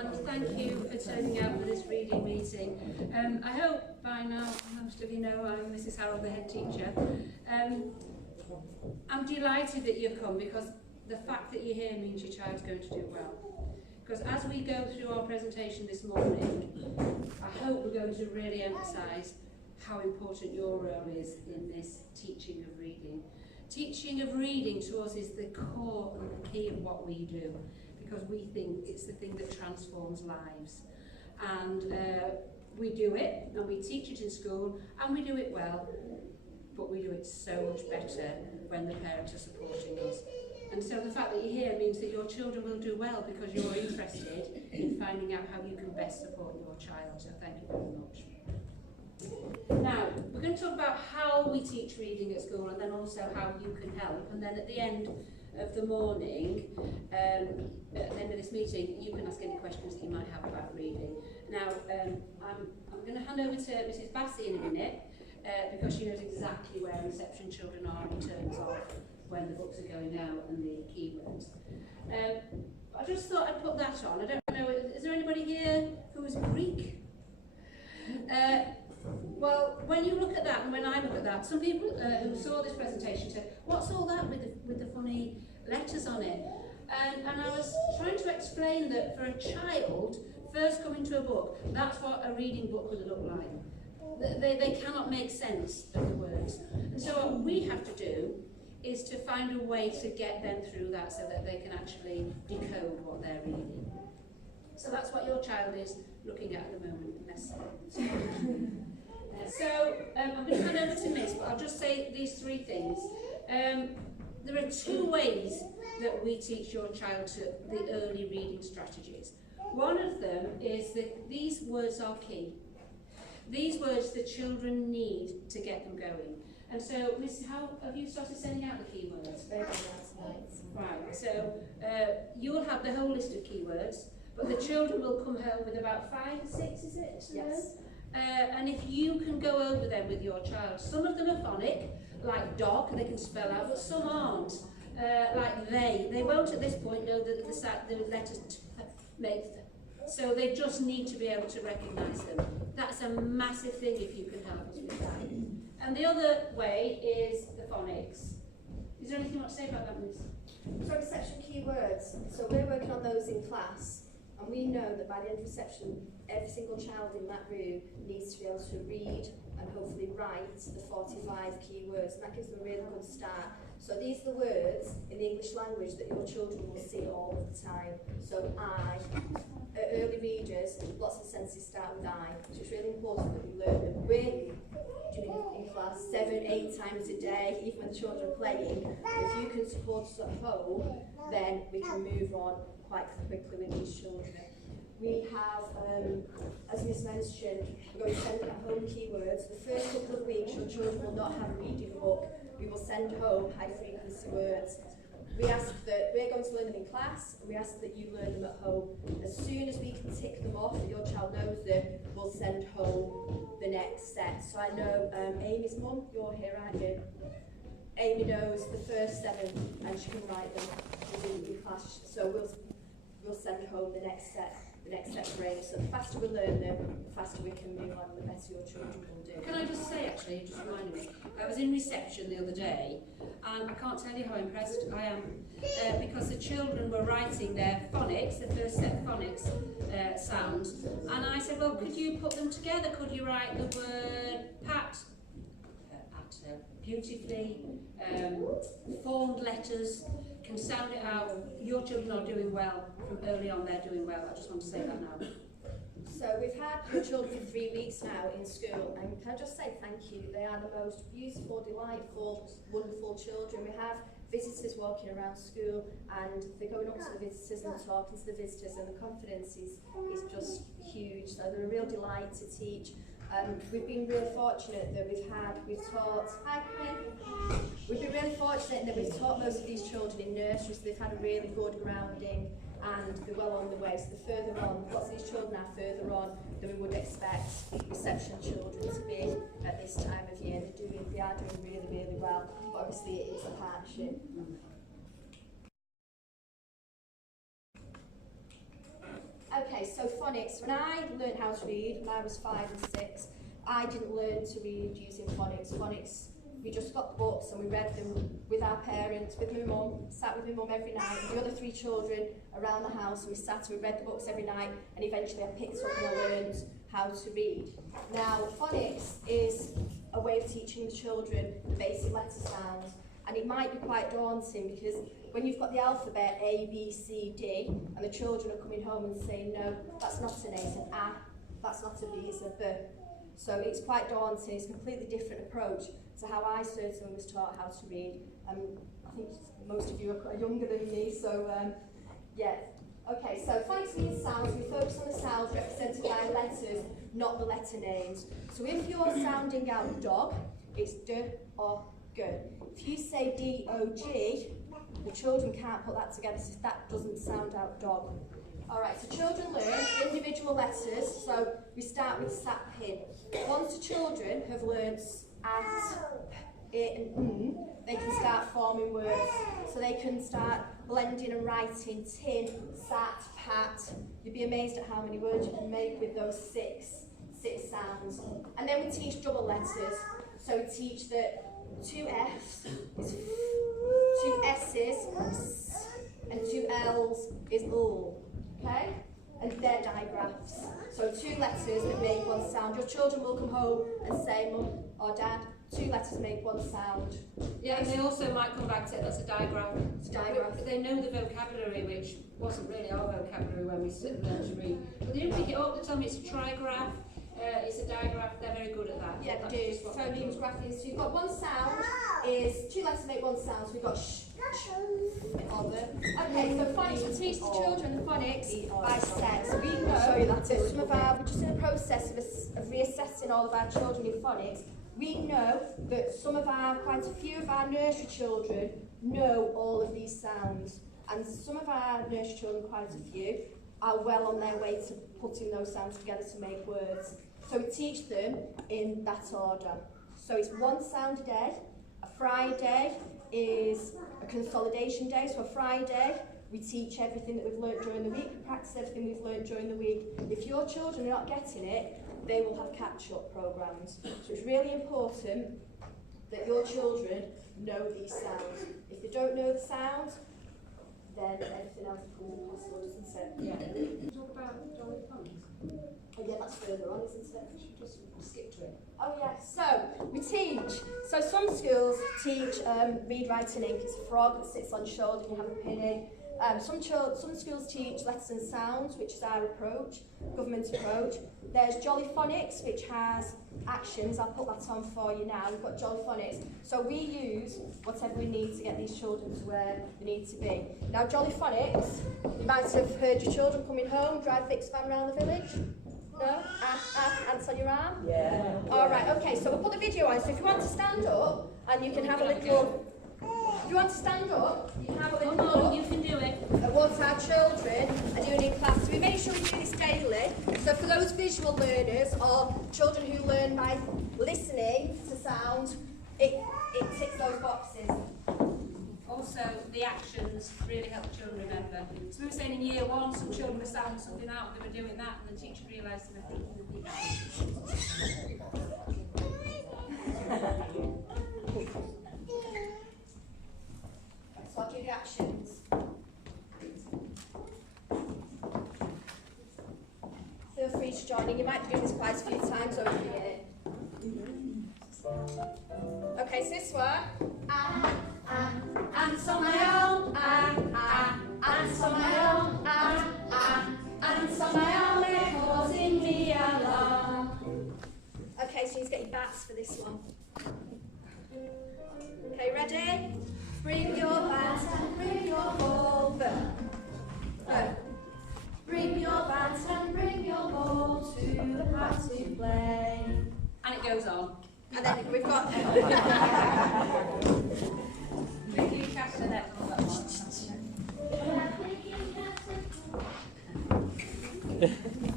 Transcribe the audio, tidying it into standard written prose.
and thank you for turning out for this reading meeting. I hope by now most of you know I'm Mrs. Harold, the head teacher. I'm delighted that you've come because the fact that you're here means your child's going to do well. Because as we go through our presentation this morning, I hope we're going to really emphasise how important your role is in this teaching of reading. Teaching of reading to us is the core and the key of what we do, because we think it's the thing that transforms lives. And we do it, and we teach it in school, and we do it well, but we do it so much better when the parents are supporting us. And so the fact that you're here means that your children will do well because you're interested in finding out how you can best support your child. So thank you very much. Now, we're going to talk about how we teach reading at school and then also how you can help. And then at the end of the morning, at the end of this meeting, you can ask any questions that you might have about reading. Now, I'm going to hand over to Mrs. Bassey in a minute because she knows exactly where reception children are in terms of when the books are going out and the keywords. I just thought I'd put that on. I don't know, is there anybody here who is Greek? Well, when you look at that and when I look at that, some people who saw this presentation said, what's all that with the funny letters on it? And I was trying to explain that for a child, first coming to a book, that's what a reading book would look like. They cannot make sense of the words. And so what we have to do is to find a way to get them through that so that they can actually decode what they're reading. So that's what your child is looking at the moment. So I'm going to hand over to Miss, but I'll just say these three things. There are two ways that we teach your child to the early reading strategies. One of them is that these words are key. These words the children need to get them going. And so, Miss, how have you started sending out the keywords? Very last night. Right, so you'll have the whole list of keywords, but the children will come home with about 5 or 6, is it? Yes. And if you can go over them with your child, some of them are phonic, like dog, they can spell out, but some aren't. Like they won't at this point know that the letters make them. So they just need to be able to recognise them. That's a massive thing if you can help us with that. And the other way is the phonics. Is there anything you want to say about that, Miss? So reception keywords. So we're working on those in class, and we know that by the end of reception, every single child in that room needs to be able to read and hopefully write the 45 keywords, and that gives them a really good start. So these are the words in the English language that your children will see all of the time. So early readers, lots of sentences start with I, so it's really important that we learn them. We're doing in class 7, 8 times a day, even when the children are playing. If you can support us at home, then we can move on quite quickly with these children. We have, as Miss mentioned, we're going to send out home keywords. The first couple of weeks, your children will not have a reading book. We will send home high frequency words. We ask that we're going to learn them in class, and we ask that you learn them at home. As soon as we can tick them off, that your child knows them, we'll send home the next set. So I know Amy's mum, you're here, aren't you? Amy knows the first 7, and she can write them in class. So we'll send home the next set range. So the faster we learn them, the faster we can move on, the better your children will do. Can I just say, actually, just reminded me, I was in reception the other day, and I can't tell you how impressed I am, because the children were writing their phonics, the first set of phonics sounds, and I said, well, could you put them together? Could you write the word pat, beautifully, formed letters, can sound it out. Your children are doing well. From early on, they're doing well. I just want to say that now. So we've had your children for 3 weeks now in school, and can I just say thank you? They are the most beautiful, delightful, wonderful children. We have visitors walking around school, and they're going up to the visitors and talking to the visitors, and the confidence is just huge. So they're a real delight to teach. We've been really fortunate that we've taught most of these children in nurseries, so they've had a really good grounding and they're well on the way. So the further on, lots of these children are further on than we would expect reception children to be at this time of year. They are doing really, really well, but obviously it is a partnership. Okay, so phonics. When I learned how to read, when I was 5 and 6, I didn't learn to read using phonics. Phonics, we just got books and we read them with our parents, with my mum, sat with my mum every night, and the other 3 children around the house, and we sat and we read the books every night, and eventually I picked up and I learned how to read. Now, phonics is a way of teaching the children the basic letter sounds, and it might be quite daunting because when you've got the alphabet A, B, C, D, and the children are coming home and saying, no, that's not an A, it's an A, that's not a B, it's a B. So it's quite daunting, it's a completely different approach to how I certainly was taught how to read. I think most of you are younger than me, so yeah. Okay, so phonics means sounds. We focus on the sounds represented by letters, not the letter names. So if you're sounding out dog, it's D or G. If you say D-O-G, the children can't put that together, so that doesn't sound out dog. Alright, so children learn individual letters, so we start with sat pin. Once the children have learnt at, it and they can start forming words. So they can start blending and writing tin, sat, pat. You'd be amazed at how many words you can make with those six sounds. And then we teach double letters. So we teach that 2 F's is 2 S's and 2 L's is L. Okay? And they're digraphs. So 2 letters that make 1 sound. Your children will come home and say, Mum or Dad, 2 letters make 1 sound. Yeah, and they also might come back to it as a diagram. It's a digraph. But they know the vocabulary, which wasn't really our vocabulary when we learned to read. But they don't pick it up, they tell me it's a trigraph, it's a digraph, they're very good at that. Yeah, That's they do. just what they Phonemes, graphemes. So you've got 1 sound, is 2 letters make 1 sound. So we've got sh, okay, so phonics, we teach the children the phonics by sets. We know that some of our, we're just in the process of reassessing all of our children with phonics. We know that quite a few of our nursery children know all of these sounds. And some of our nursery children, quite a few, are well on their way to putting those sounds together to make words. So we teach them in that order. So it's 1 sound a day. A Friday is a consolidation day. So a Friday, we teach everything that we've learnt during the week, we practice everything we've learnt during the week. If your children are not getting it, they will have catch-up programs. So it's really important that your children know these sounds. If they don't know the sounds, then everything else becomes impossible, doesn't it? Yeah. Can you talk about Jolly Phonics? Oh yeah, that's further on, isn't it? We should just skip to it. Oh yeah, so we teach. So some schools teach read, write and ink. It's a frog that sits on your shoulder and you have a penny. Some schools teach letters and sounds, which is our approach, government approach. There's Jolly Phonics, which has actions. I'll put that on for you now. We've got Jolly Phonics. So we use whatever we need to get these children to where they need to be. Now, Jolly Phonics, you might have heard your children coming home, drive Vic's van around the village. No? Ants on your arm? Yeah. All right, okay, so we'll put the video on. So if you want to stand up, and you can have a little... If you want to stand up, you can have a little Come on, look you can do it. at what our children are doing in class. So we make sure we do this daily. So for those visual learners or children who learn by listening to sound, it ticks those boxes. Also, the actions really help children remember. So we were saying in year 1, some children were sounding something out and they were doing that, and the teacher realised they were thinking So I'll do the actions. Feel free to join in. You might be doing this quite a few times over the year. Okay, so this one. Ants on my own. Ants on my own. Ants on my own. They're causing me alarm. Okay, so you need to get your bats for this one. Okay, ready? Bring your bat and bring your ball. Bring your bat and bring your ball to the park to play. And it goes on. And then we've got... Thank you, Castanet, for that one.